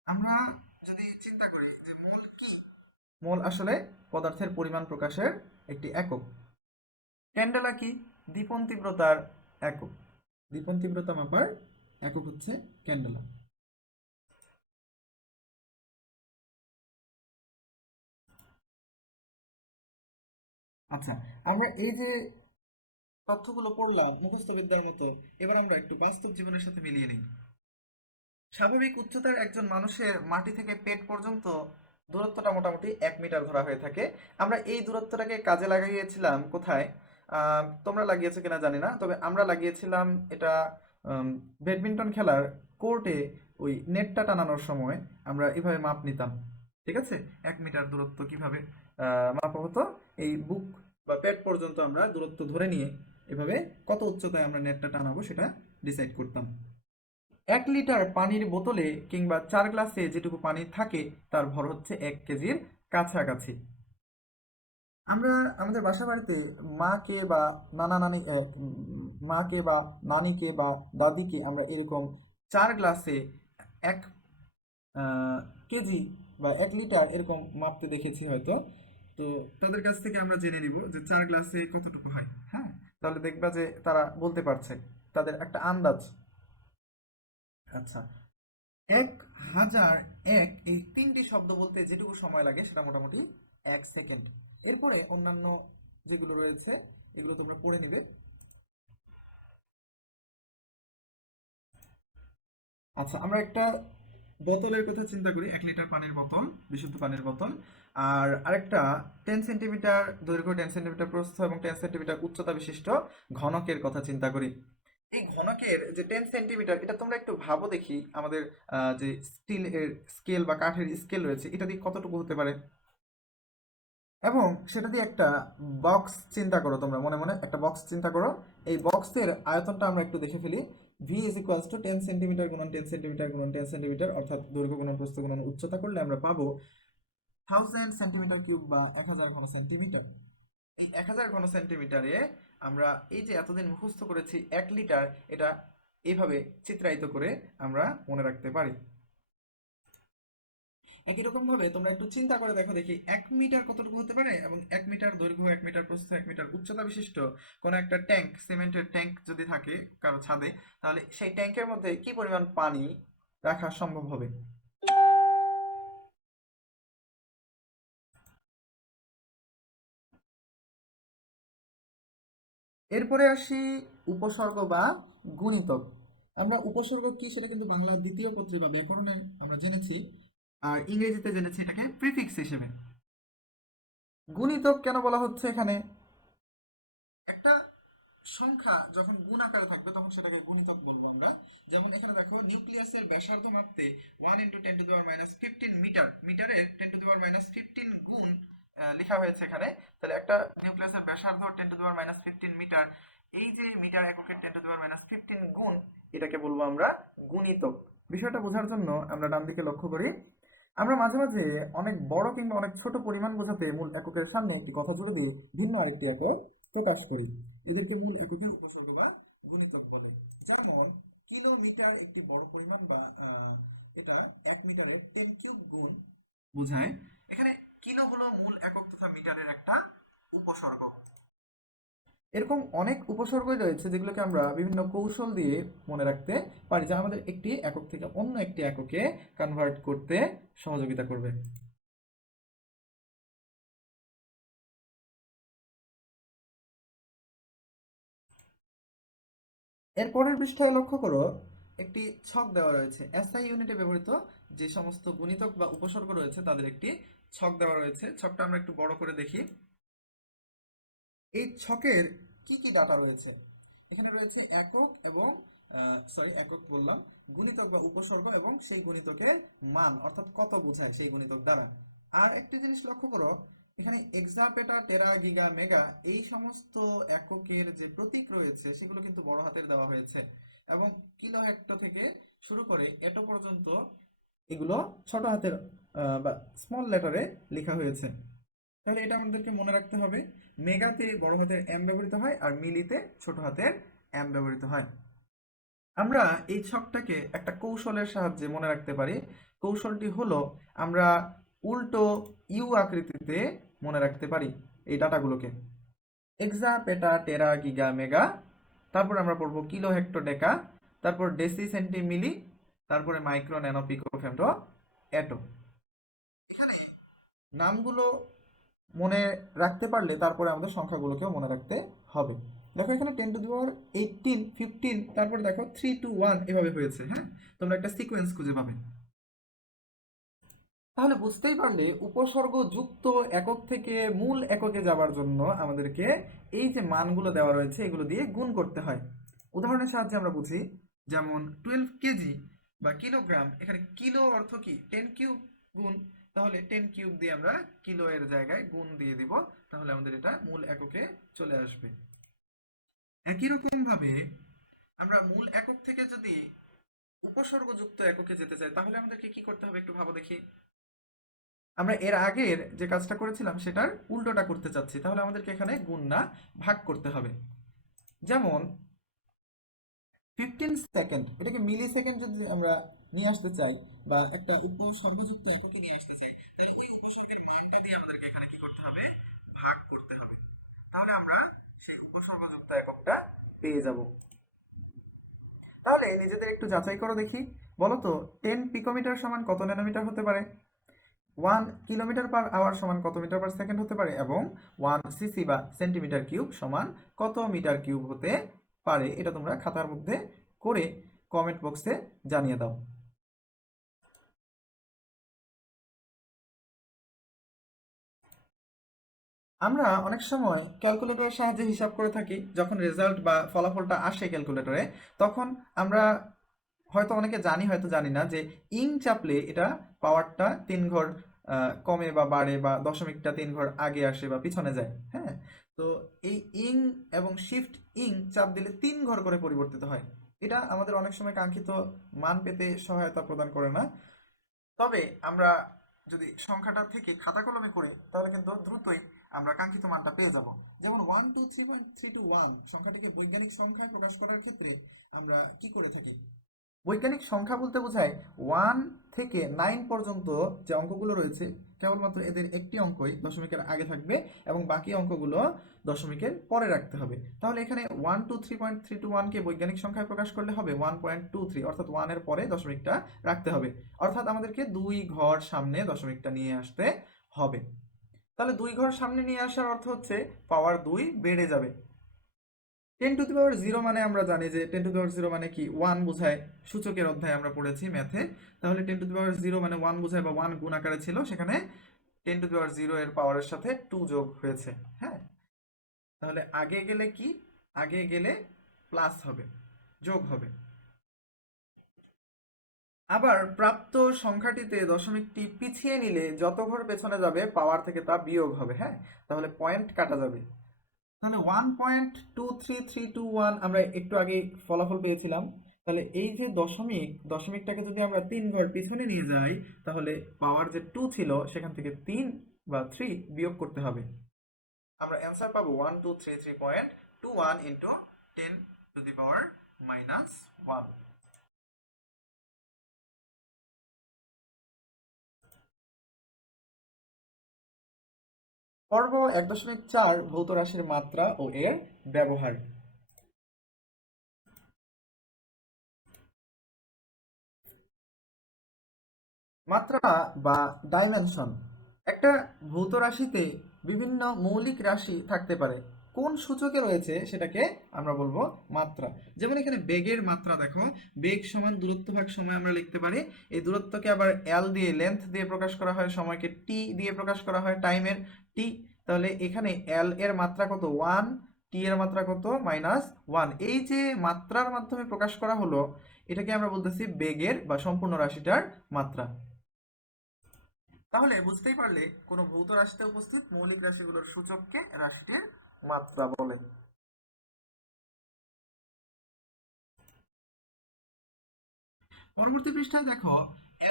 আমরা যদি চিন্তা করি যে মোল কি, মোল আসলে পদার্থের পরিমাণ প্রকাশের একটি একক। ক্যান্ডেলা কি? দীপন তীব্রতার একক। দীপন তীব্রতা মাপার একক হচ্ছে ক্যান্ডেলা। আচ্ছা, আমরা এই যে তথ্যগুলো পড়লাম মুখস্থ বিদ্যার মতো, এবার আমরা একটু বাস্তব জীবনের সাথে মিলিয়ে নিই। স্বাভাবিক উচ্চতার একজন মানুষের মাটি থেকে পেট পর্যন্ত দূরত্বটা মোটামুটি 1 মিটার ধরা হয়ে থাকে। আমরা এই দূরত্বটাকে কাজে লাগিয়েছিলাম কোথায়? তোমরা লাগিয়েছো কিনা জানি না, তবে আমরা লাগিয়েছিলাম এটা ব্যাডমিন্টন খেলার কোর্টে ওই নেটটা টানানোর সময় আমরা এভাবে মাপ নিতাম। ঠিক আছে, 1 মিটার দূরত্ব কিভাবে মাপা হতো? এই বুক বা পেট পর্যন্ত আমরা দূরত্ব ধরে নিয়ে এভাবে কত উচ্চতায় আমরা নেটটা টানাবো সেটা ডিসাইড করতাম। 1 লিটার পানির বোতলে কিংবা 4 গ্লাসে যেটুকু পানি থাকে তার ভর হচ্ছে 1 কেজির কাছাকাছি। আমরা আমাদের বাসা বাড়িতে মাকে বা নানা নানি মাকে বা নানিকে বা দাদিকে আমরা এরকম 4 গ্লাসে 1 কেজি বা 1 লিটার এরকম মাপতে দেখেছি হয়তো। তো তাদের কাছ থেকে আমরা জেনে নিব যে 4 গ্লাসে কতটুকু হয়। হ্যাঁ, তাহলে দেখবা যে তারা বলতে পারছে, তাদের একটা আন্দাজ। আচ্ছা, 1001 এই 3টি শব্দ বলতে যেটুকু সময় লাগে সেটা মোটামুটি 1 সেকেন্ড। এরপরে অন্যান্য যেগুলো রয়েছে এগুলো তোমরা পড়ে নিবে। আচ্ছা, আমরা একটা বোতলের কথা চিন্তা করি, 1 লিটার পানির বোতল, বিশুদ্ধ পানির বোতল। আর আরেকটা 10 সেন্টিমিটার দৈর্ঘ্য, 10 সেন্টিমিটার প্রস্থ এবং 10 সেন্টিমিটার উচ্চতা বিশিষ্ট ঘনকের কথা চিন্তা করি। এই ঘনকের যে 10 সেন্টিমিটার, এটা তোমরা একটু ভাবো দেখি আমাদের যে স্টিল এর স্কেল বা কাঠের স্কেল রয়েছে এটা দিয়ে কতটুকু হতে পারে, এবং সেটা দিয়ে একটা বক্স চিন্তা করো, তোমরা মনে মনে একটা বক্স চিন্তা করো। এই বক্সের আয়তনটা আমরা একটু দেখে ফেলি। V is equals two 10 centimetre গুণন 10 সেন্টিমিটার গুণন 10 সেন্টিমিটার, অর্থাৎ দৈর্ঘ্য গুণন প্রস্থ গুণন উচ্চতা করলে আমরা পাবো 1000 সেন্টিমিটার কিউব বা 1000 ঘন সেন্টিমিটার। এই 1000 ঘন সেন্টিমিটারে আমরা এই যে এতদিন মুখস্থ করেছি 1 লিটার, এটা এইভাবে চিত্রায়িত করে আমরা মনে রাখতে পারি। একই রকম ভাবে তোমরা একটু চিন্তা করে দেখো দেখি 1 মিটার কতটুকু হতে পারে, এবং 1 মিটার দৈর্ঘ্য, 1 মিটার প্রস্থ, 1 মিটার উচ্চতা বিশিষ্ট কোন একটা ট্যাঙ্ক, সিমেন্টের ট্যাঙ্ক যদি থাকে কারো ছাদে, তাহলে সেই ট্যাঙ্কের মধ্যে কি পরিমাণ পানি রাখা সম্ভব হবে? এরপরে আসি উপসর্গ বা গুণিতক। আমরা উপসর্গ কি সেটা কিন্তু বাংলা দ্বিতীয় পত্রী বা ব্যাকরণে আমরা জেনেছি, আর ইংরেজিতে জেনেছি এটাকে প্রিফিক্স হিসেবে। গুণিতক কেন বলা হচ্ছে এখানে? একটা সংখ্যা যখন গুণ আকারে থাকবে তখন সেটাকে গুণিতক বলবো আমরা। যেমন এখানে দেখো নিউক্লিয়াসের ব্যাসার্ধ মাপতে 1 × 10⁻15 মিটার, মিটারের 10⁻15 গুণ লেখা হয়েছে এখানে। তাহলে একটা নিউক্লিয়াসের ব্যাসার্ধ 10⁻15 মিটার, এই যে মিটার এককের 10⁻15 গুণ, এটাকে বলবো আমরা গুণিতক। বিষয়টা বোঝার জন্য আমরা ডান দিকে লক্ষ্য করি। আমরা মাঝে মাঝে অনেক বড় কিংবা অনেক ছোট পরিমাণ বোঝাতে মূল এককের সামনে একটি কথা জুড়ে দিয়ে ভিন্ন আরেকটি একক প্রকাশ করি। এদেরকে মূল এককের উপসর্গ বা গুণিতক গুণিতক বলে। যেমন কিলোমিটার একটি বড় পরিমাণ, বা এটা 1 মিটারের 10³ গুণ বোঝায়। এখানে কিলো হলো মূল একক তথা মিটারের একটা উপসর্গ। এরকম অনেক উপসর্গই রয়েছে যেগুলোকে আমরা বিভিন্ন কৌশল দিয়ে মনে রাখতে পারি, যা আমাদের একটি একক থেকে অন্য একটি এককে কনভার্ট করতে সহযোগিতা করবে। এর পরের পৃষ্ঠায় লক্ষ্য করো, একটি ছক দেওয়া রয়েছে। এসআই ইউনিটে ব্যবহৃত যে সমস্ত গুণিতক বা উপসর্গ রয়েছে তাদের একটি ছক দেওয়া রয়েছে। ছকটা আমরা একটু বড় করে দেখি। এই ছকের কি কি ডাটা রয়েছে? এখানে রয়েছে একক এবং একক বললাম, গুণিতক বা উপসর্গ এবং সেই গুণিতকের মান, অর্থাৎ কত বোঝায় সেই গুণিতক দ্বারা। আর একটি জিনিস লক্ষ্য করো, এখানে এক্সা, পেটা, টেরা, গিগা, মেগা এই সমস্ত এককের যে প্রতীক রয়েছে সেগুলো কিন্তু বড় হাতের দেওয়া হয়েছে, এবং কিলো হেক্টো থেকে শুরু করে এটো পর্যন্ত এগুলো ছোট হাতের বা স্মল লেটারে লেখা হয়েছে। তাহলে এটা আমাদেরকে মনে রাখতে হবে, মেগাতে বড় হাতের এম ব্যবহৃত হয় আর মিলিতে ছোট হাতের এম ব্যবহৃত হয়। আমরা এই ছকটাকে একটা কৌশলের সাহায্যে মনে রাখতে পারি। কৌশলটি হলো, আমরা উল্টো ইউ আকৃতিতে মনে রাখতে পারি এই ডাটাগুলোকে। এক্সা, পেটা, টেরা, গিগা, মেগা, তারপর আমরা পড়বো কিলো, হেক্টো, ডেকা, তারপর ডেসি, সেন্টি, মিলি, তারপরে মাইক্রো, ন্যানো, পিকো, ফেমটো, এটো। এখানে নামগুলো মনে রাখতে পারলে তারপরে আমাদের সংখ্যাগুলোকেও মনে রাখতে হবে। দেখো এখানে 10⁻18, 15, তারপরে দেখো 3 2 1 এভাবে হয়েছে। হ্যাঁ, তোমরা একটা সিকোয়েন্স খুঁজে পাবে। তাহলে বুঝতেই পারলে উপসর্গ যুক্ত একক থেকে মূল এককে যাবার জন্য আমাদেরকে এই যে মানগুলো দেওয়া রয়েছে এগুলো দিয়ে গুণ করতে হয়। উদাহরণের সাহায্যে আমরা বুঝি, যেমন 12 কেজি বা কিলোগ্রাম, এখানে কিলো অর্থ কি 10³ গুণ, তাহলে 10³ দিয়ে আমরা কিলো এর জায়গায় গুণ দিয়ে দিব, তাহলে আমাদের এটা মূল এককে চলে আসবে। একই রকম ভাবে আমরা মূল একক থেকে যদি উপসর্গযুক্ত এককে যেতে চাই তাহলে আমাদেরকে কি করতে হবে একটু ভাবো দেখি। আমরা এর আগের যে কাজটা করেছিলাম সেটার উল্টোটা করতে চাচ্ছি, তাহলে আমাদেরকে এখানে গুণ না ভাগ করতে হবে। যেমন 15 সেকেন্ড, এটাকে মিলি সেকেন্ড যদি আমরা নিয়ে আসতে চাই বা একটা উপসর্গযুক্ত এককে নিয়ে আসতে চাই, তাহলে ওই উপসর্গের মানটা দিয়ে আমাদেরকে এখানে কি করতে হবে, ভাগ করতে হবে। তাহলে আমরা সেই উপসর্গযুক্ত এককটা পেয়ে যাব। তাহলে নিজেদের একটু যাচাই করো দেখি, বলো তো 10 পিকোমিটার সমান কত ন্যানোমিটার হতে পারে? 1 কিলোমিটার পার আওয়ার সমান কত মিটার পার সেকেন্ড হতে পারে? এবং 1 সিসি বা সেন্টিমিটার কিউব সমান কত মিটার কিউব হতে পারে? এটা তোমরা খাতার মধ্যে করে কমেন্ট বক্সে জানিয়ে দাও। আমরা অনেক সময় ক্যালকুলেটরের সাহায্যে হিসাব করে থাকি। যখন রেজাল্ট বা ফলাফলটা আসে ক্যালকুলেটরে, তখন আমরা হয়তো অনেকে জানি, হয়তো জানি না যে ইং চাপলে এটা পাওয়ারটা 3 ঘর কমে বা বাড়ে, বা দশমিকটা 3 ঘর আগে আসে বা পিছনে যায়। হ্যাঁ, তো এই ইং এবং শিফট ইং চাপ দিলে 3 ঘর করে পরিবর্তিত হয়। এটা আমাদের অনেক সময় কাঙ্ক্ষিত মান পেতে সহায়তা প্রদান করে না। তবে আমরা যদি সংখ্যাটা থেকে খাতা কলমে করে তাহলে কিন্তু দ্রুতই আমরা কাঙ্ক্ষিত মানটা পেয়ে যাব। যেমন 1 2 3.321 সংখ্যাটিকে বৈজ্ঞানিক সংখ্যায় প্রকাশ করার ক্ষেত্রে আমরা কি করে থাকি? বৈজ্ঞানিক সংখ্যা বলতে বোঝায় 1 থেকে 9 পর্যন্ত যে অঙ্কগুলো রয়েছে, কেবলমাত্র এদের একটি অঙ্কই দশমিকের আগে থাকবে এবং বাকি অঙ্কগুলো দশমিকের পরে রাখতে হবে। তাহলে এখানে 1 2 3.321 কে বৈজ্ঞানিক সংখ্যায় প্রকাশ করলে হবে 1.23, অর্থাৎ 1 এর পরে দশমিকটা রাখতে হবে। অর্থাৎ আমাদেরকে 2 ঘর সামনে দশমিকটা নিয়ে আসতে হবে। তাহলে 2 ঘর সামনে নিয়ে আসার অর্থ হচ্ছে পাওয়ার 2 বেড়ে যাবে। 10⁻0 মানে আমরা জানি যে 10⁻0 মানে কি 1 বোঝায়। সূচকের অধ্যায়ে আমরা পড়েছি ম্যাথে। তাহলে 10⁻0 মানে 1 বোঝায়, বা 1 গুণ আকারে ছিল, সেখানে 10⁻0 এর পাওয়ারের সাথে 2 যোগ হয়েছে। হ্যাঁ, তাহলে আগে গেলে কি, আগে গেলে প্লাস হবে, যোগ হবে। আবার প্রাপ্ত সংখ্যাটিতে দশমিকটি পিছিয়ে নিলে যত ঘর পেছনে যাবে পাওয়ার থেকে তা বিয়োগ হবে। হ্যাঁ, তাহলে পয়েন্ট কাটা যাবে। তাহলে 1.23321 আমরা একটু আগে ফলাফল পেয়েছিলাম। তাহলে এই যে দশমিকটাকে যদি আমরা 3 ঘর পিছনে নিয়ে যাই, তাহলে পাওয়ার যে 2 ছিল সেখান থেকে 3 বা 3 বিয়োগ করতে হবে। আমরা অ্যান্সার পাবো 1233.21 ইন্টু 10 টু দি পাওয়ার -1। পর্ব 1.4 ভৌত রাশির মাত্রা ও এর ব্যবহার। মাত্রা বা ডাইমেনশন। একটা ভৌত রাশিতে বিভিন্ন মৌলিক রাশি থাকতে পারে, কোন সূচকে রয়েছে সেটাকে আমরা বলবো মাত্রা। যেমন এখানে বেগের মাত্রা দেখো, বেগ সমান দূরত্ব ভাগ সময় আমরা লিখতে পারি। এই দূরত্বকে আবার এল দিয়ে, লেন্থ দিয়ে প্রকাশ করা হয়, সময়কে টি দিয়ে প্রকাশ করা হয়, টাইমের টি। তাহলে এখানে এল এর মাত্রা কত, 1, টি এর মাত্রা কত, -1। এই যে মাত্রার মাধ্যমে প্রকাশ করা হলো, এটাকে আমরা বলতেছি বেগের বা সম্পূর্ণ রাশিটার মাত্রা। তাহলে বুঝতেই পারলে কোনো ভৌত রাশিতে উপস্থিত মৌলিক রাশিগুলোর সূচককে রাশিটির মাত্রা বলে। পরবর্তী পৃষ্ঠায় দেখো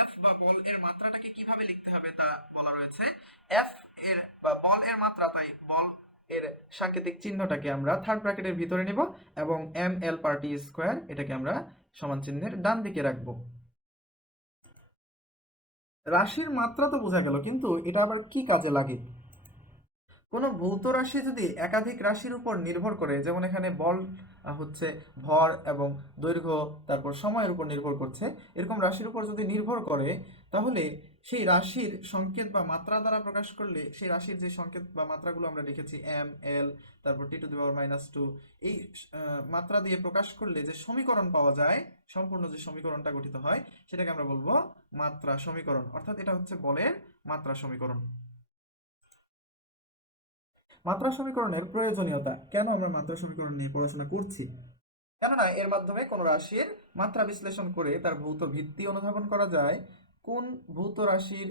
এফ বা বল এর মাত্রাটাকে কিভাবে লিখতে হবে তা বলা রয়েছে। এফ এর বা বল এর মাত্রা, তাই বল এর সাংকেতিক চিহ্নটাকে আমরা থার্ড ব্র্যাকেটের ভিতরে নিব এবং এম এল পার টি স্কোয়ার এটাকে আমরা সমান চিহ্নের ডান দিকে রাখবো। রাশির মাত্রা তো বোঝা গেল, কিন্তু এটা আবার কি কাজে লাগে? কোনো ভৌত রাশি যদি একাধিক রাশির উপর নির্ভর করে, যেমন এখানে বল হচ্ছে ভর এবং দৈর্ঘ্য, তারপর সময়ের উপর নির্ভর করছে, এরকম রাশির উপর যদি নির্ভর করে, তাহলে সেই রাশির সংকেত বা মাত্রা দ্বারা প্রকাশ করলে, সেই রাশির যে সংকেত বা মাত্রাগুলো আমরা লিখেছি এম এল, তারপর টি টু দি পাওয়ার -2, এই মাত্রা দিয়ে প্রকাশ করলে যে সমীকরণ পাওয়া যায়, সম্পূর্ণ যে সমীকরণটা গঠিত হয়, সেটাকে আমরা বলবো মাত্রা সমীকরণ। অর্থাৎ এটা হচ্ছে বলের মাত্রা সমীকরণ। মাত্রা সমীকরণের প্রয়োজনীয়তা। কেন আমরা মাত্রা সমীকরণ নিয়ে পড়াশোনা করছি? কেননা এর মাধ্যমে কোনো রাশির মাত্রা বিশ্লেষণ করে তার ভৌত ভিত্তি অনুধাবন করা যায়, কোন ভৌত রাশির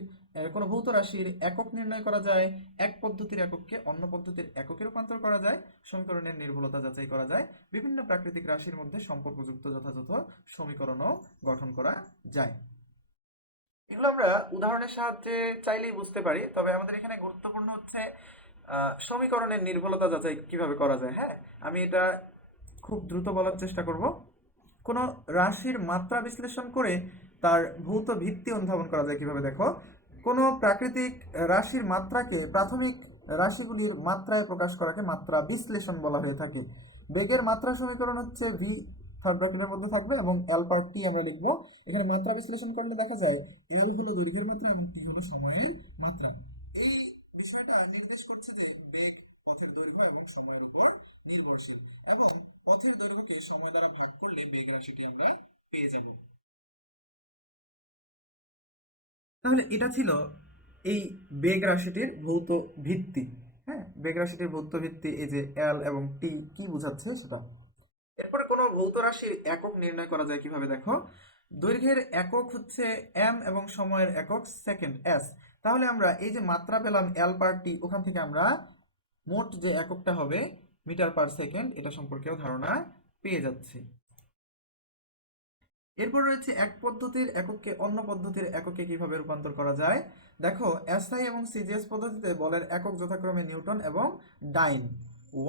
কোনো ভৌত রাশির একক নির্ণয় করা যায়, এক পদ্ধতির একককে অন্য পদ্ধতির এককে রূপান্তর করা যায়, সমীকরণের নির্ভুলতা যাচাই করা যায়, বিভিন্ন প্রাকৃতিক রাশির মধ্যে সম্পর্কযুক্ত যথাযথ সমীকরণও গঠন করা যায়। এগুলো আমরা উদাহরণের সাহায্যে চাইলেই বুঝতে পারি, তবে আমাদের এখানে গুরুত্বপূর্ণ হচ্ছে সমীকরণের নির্ভুলতা যাচাই কিভাবে করা যায়। হ্যাঁ, আমি এটা খুব দ্রুত বলার চেষ্টা করব। কোনো রাশির মাত্রা বিশ্লেষণ করে তার ভৌত ভিত্তি অনুধাবন করা যায় কিভাবে, দেখো। কোনো প্রাকৃতিক রাশির মাত্রাকে প্রাথমিক রাশিগুলির মাত্রায় প্রকাশ করাকে মাত্রা বিশ্লেষণ বলা হয়ে থাকে। বেগের মাত্রা সমীকরণ হচ্ছে ভি থার্ড ব্র্যাকেটের মধ্যে থাকবে এবং এল পার টি আমরা লিখবো। এখানে মাত্রা বিশ্লেষণ করলে দেখা যায় এল হলো দৈর্ঘ্যের মাত্রা এবং টি হলো সময়ের মাত্রা। এই বিষয়টা নির্দেশ করছে যে বেগ পথের দৈর্ঘ্য এবং সময়ের উপর নির্ভরশীল, এবং পথের দৈর্ঘ্যকে সময় দ্বারা ভাগ করলে বেগ রাশিটি আমরা পেয়ে যাব। তাহলে এটা ছিল এই বেগ রাশিটির ভৌত ভিত্তি। হ্যাঁ, বেগ রাশিটির ভৌত ভিত্তি, এই যে এল এবং টি কি বোঝাচ্ছে সেটা। এরপরে কোনো ভৌত রাশির একক নির্ণয় করা যায় কিভাবে, দেখো। দৈর্ঘ্যের একক হচ্ছে এম এবং সময়ের একক সেকেন্ড এস। তাহলে আমরা এই যে মাত্রা পেলাম এল পার টি, ওখান থেকে আমরা মোট যে এককটা হবে মিটার পার সেকেন্ড, এটা সম্পর্কেও ধারণা পেয়ে যাচ্ছি। এরপর রয়েছে এক পদ্ধতির এককে অন্য পদ্ধতির এককে কিভাবে রূপান্তর করা যায়। দেখো, এসআই এবং সিজিএস পদ্ধতিতে বলের একক যথাক্রমে নিউটন এবং ডাইন।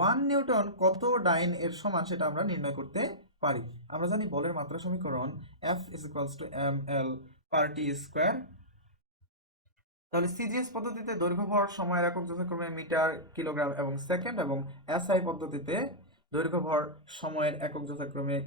1 নিউটন কত ডাইন এর সমান সেটা আমরা নির্ণয় করতে পারি। আমরা জানি বলের মাত্রা সমীকরণ F is equals to ml per t square. তাহলে সিজিএস পদ্ধতিতে দৈর্ঘ্য ভর সময়ের একক যথাক্রমে মিটার, কিলোগ্রাম এবং সেকেন্ড, এবং এসআই পদ্ধতিতে দৈর্ঘ্য ভর সময়ের একক যথাক্রমে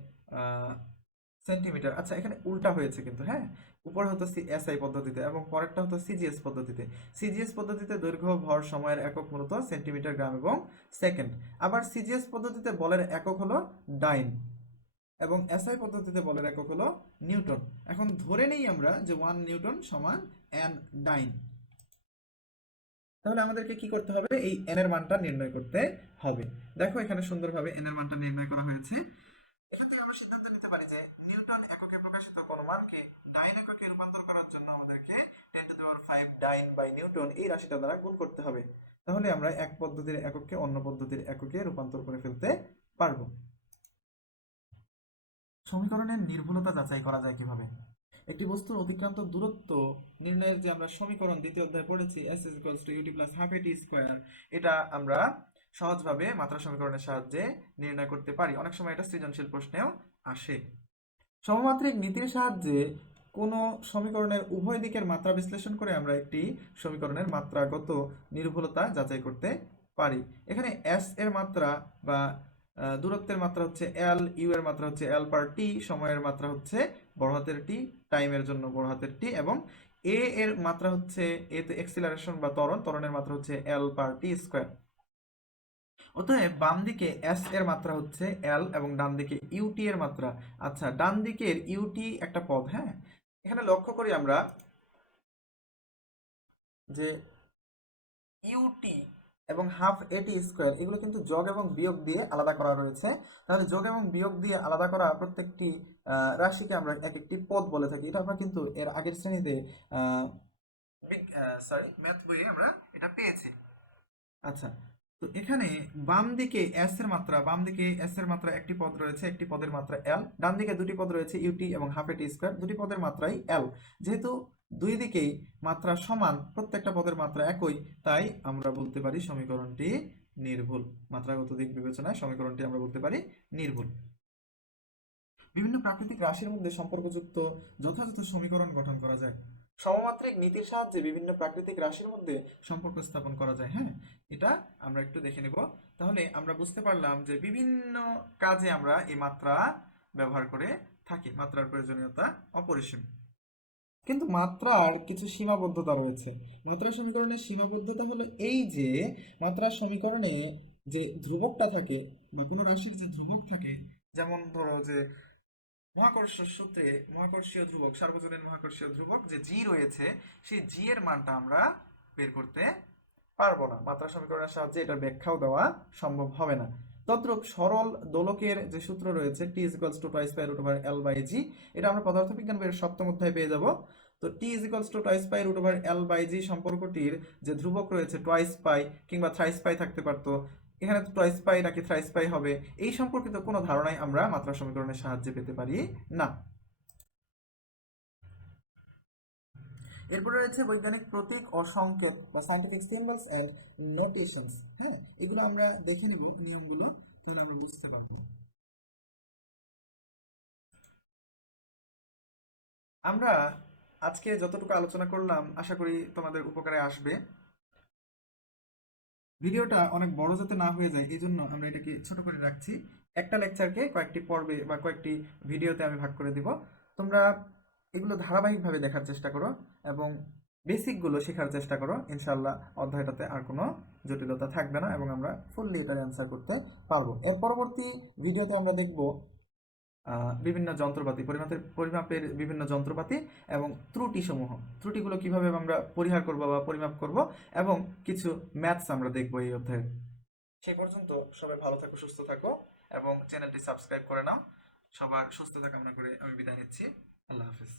সেন্টিমিটার। আচ্ছা, এখানে উল্টা হয়েছে কিন্তু। হ্যাঁ, উপরে হতো এসআই পদ্ধতিতে এবং পরেরটা হতো সিজিএস পদ্ধতিতে। সিজিএস পদ্ধতিতে দৈর্ঘ্য ভর সময়ের একক মূলত সেন্টিমিটার, গ্রাম এবং সেকেন্ড। আবার সিজিএস পদ্ধতিতে বলের একক হলো ডাইন এবং এসআই পদ্ধতিতে বলের একক হলো নিউটন। এখন ধরে নেই আমরা যে 1 নিউটন সমান এন ডাইন। তাহলে আমাদেরকে কি করতে হবে, এই এন এর মানটা নির্ণয় করতে হবে। দেখো, এখানে সুন্দরভাবে এন এর মানটা নির্ণয় করা হয়েছে। এখান থেকে আমরা সিদ্ধান্ত নিতে পারি যে নিউটন এককে প্রকাশিত কোনো মানকে ডাইন এককে রূপান্তর করার জন্য আমাদেরকে 10⁵ ডাইন বাই নিউটন এই রাশিটা দ্বারা গুণ করতে হবে। তাহলে আমরা এক পদ্ধতির এককে অন্য পদ্ধতির এককে রূপান্তর করে ফেলতে পারবো। সমীকরণের নির্ভুলতা যাচাই করা যায় কিভাবে? একটি বস্তুর অতিক্রান্ত দূরত্ব নির্ণয়ের যে আমরা সমীকরণ দ্বিতীয় অধ্যায়ে পড়েছি, s = ut + ½ at² এটা আমরা সহজভাবে মাত্রা সমীকরণের সাহায্যে নির্ণয় করতে পারি। অনেক সময় এটা সৃজনশীল প্রশ্নেও আসে। সমমাত্রিক নীতির সাহায্যে কোনো সমীকরণের উভয় দিকের মাত্রা বিশ্লেষণ করে আমরা একটি সমীকরণের মাত্রাগত নির্ভুলতা যাচাই করতে পারি। এখানে এস এর মাত্রা বা দূরত্বের মাত্রা হচ্ছে এল, ইউ এর মাত্রা হচ্ছে এল পার টি, সময়ের মাত্রা হচ্ছে বড় হাতের টি, টাইমের জন্য বড় হাতের টি, এবং এ এর মাত্রা হচ্ছে, এতে এক্সিলারেশন বা ত্বরণের মাত্রা হচ্ছে এল পার টি স্কোয়ার। অতএব বাম দিকে এস এর মাত্রা হচ্ছে এল এবং ডান দিকে ইউটি এর মাত্রা। আচ্ছা, ডান দিকের ইউটি একটা পদ, হ্যাঁ, এখানে লক্ষ্য করি আমরা যে ইউটি এবং হাফ এটি স্কোয়ার এগুলো কিন্তু যোগ এবং বিয়োগ দিয়ে আলাদা করা রয়েছে। তাহলে যোগ এবং বিয়োগ দিয়ে আলাদা করা প্রত্যেকটি রাশিকে আমরা এক একটি পদ বলে থাকি। এটা আমরা কিন্তু এর আগের শ্রেণীতে ম্যাথ বইয়ে আমরা এটা পেয়েছি। আচ্ছা, তো এখানে বাম দিকে এস এর মাত্রা একটি পদ রয়েছে, একটি পদের মাত্রা এল, ডান দিকে দুটি পদ রয়েছে ইউটি এবং হাফ এটি স্কোয়ার, দুটি পদের মাত্রাই এল। যেহেতু দুই দিকেই মাত্রা সমান, প্রত্যেকটা পদের মাত্রা একই, তাই আমরা বলতে পারি সমীকরণটি নির্ভুল। মাত্রাগত দিক বিবেচনায় সমীকরণটি আমরা বলতে পারি নির্ভুল। বিভিন্ন প্রাকৃতিক রাশির মধ্যে সম্পর্কযুক্ত যথাযথ সমীকরণ গঠন করা যায়। সমমাত্রিক নীতির সাহায্যে বিভিন্ন প্রাকৃতিক রাশির মধ্যে সম্পর্ক স্থাপন করা যায়। হ্যাঁ, এটা আমরা একটু দেখে নিব। তাহলে আমরা বুঝতে পারলাম যে বিভিন্ন কাজে আমরা এই মাত্রা ব্যবহার করে থাকি। মাত্রার প্রয়োজনীয়তা অপরিসীম, কিন্তু মাত্রার কিছু সীমাবদ্ধতা রয়েছে। মাত্রা সমীকরণের সীমাবদ্ধতা হলো এই যে মাত্রা সমীকরণে যে ধ্রুবকটা থাকে বা কোনো রাশির যে ধ্রুবক থাকে, যেমন ধরো যে মহাকর্ষ সূত্রে মহাকর্ষীয় ধ্রুবক, সার্বজনীন মহাকর্ষীয় ধ্রুবক যে জি রয়েছে, সেই জি এর মানটা আমরা বের করতে পারবো না। মাত্রা সমীকরণের সাহায্যে এটার ব্যাখ্যাও দেওয়া সম্ভব হবে না। তদ্রূপ সরল দোলকের যে সূত্র রয়েছে T is equals to twice pi root over L by G, এটা আমরা পদার্থবিজ্ঞান বইয়ের সপ্তম অধ্যায়ে পেয়ে যাব। তো T is equals to twice pi root over L by G সম্পর্কটির যে ধ্রুবক রয়েছে টুয়াইস পাই কিংবা থ্রাইস পাই থাকতে পারতো, এখানে তো টুয়াইস পাই নাকি থ্রাইস পাই হবে, এই সম্পর্কিত কোনো ধারণাই আমরা মাত্রা সমীকরণের সাহায্যে পেতে পারি না। এরপরে রয়েছে বৈজ্ঞানিক প্রতীক ও সংকেত বা সায়েন্টিফিক সিম্বলস এন্ড নোটেশনস। হ্যাঁ, এগুলো আমরা দেখে নিব নিয়মগুলো, তাহলে আমরা বুঝতে পারবো। আমরা আজকে যতটুকু আলোচনা করলাম আশা করি তোমাদের উপকারে আসবে। ভিডিওটা অনেক বড় যাতে না হয়ে যায় এই জন্য আমরা এটাকে ছোট করে রাখছি। একটা লেকচারকে কয়েকটি পর্বে বা কয়েকটি ভিডিওতে আমি ভাগ করে দিব। তোমরা এগুলো ধারাবাহিকভাবে দেখার চেষ্টা করো এবং বেসিকগুলো শেখার চেষ্টা করো। ইনশাল্লাহ অধ্যায়টাতে আর কোনো জটিলতা থাকবে না এবং আমরা ফুললি এটার অ্যান্সার করতে পারবো। এর পরবর্তী ভিডিওতে আমরা দেখব বিভিন্ন যন্ত্রপাতি, পরিমাপের বিভিন্ন যন্ত্রপাতি এবং ত্রুটিগুলো কিভাবে আমরা পরিহার করব বা পরিমাপ করব, এবং কিছু ম্যাথস আমরা দেখব এই অধ্যায়ে। সেই পর্যন্ত সবাই ভালো থাকো, সুস্থ থাকো এবং চ্যানেলটি সাবস্ক্রাইব করে নাও। সবার সুস্থতা কামনা করে আমি বিদায় নিচ্ছি। আল্লাহ হাফিজ।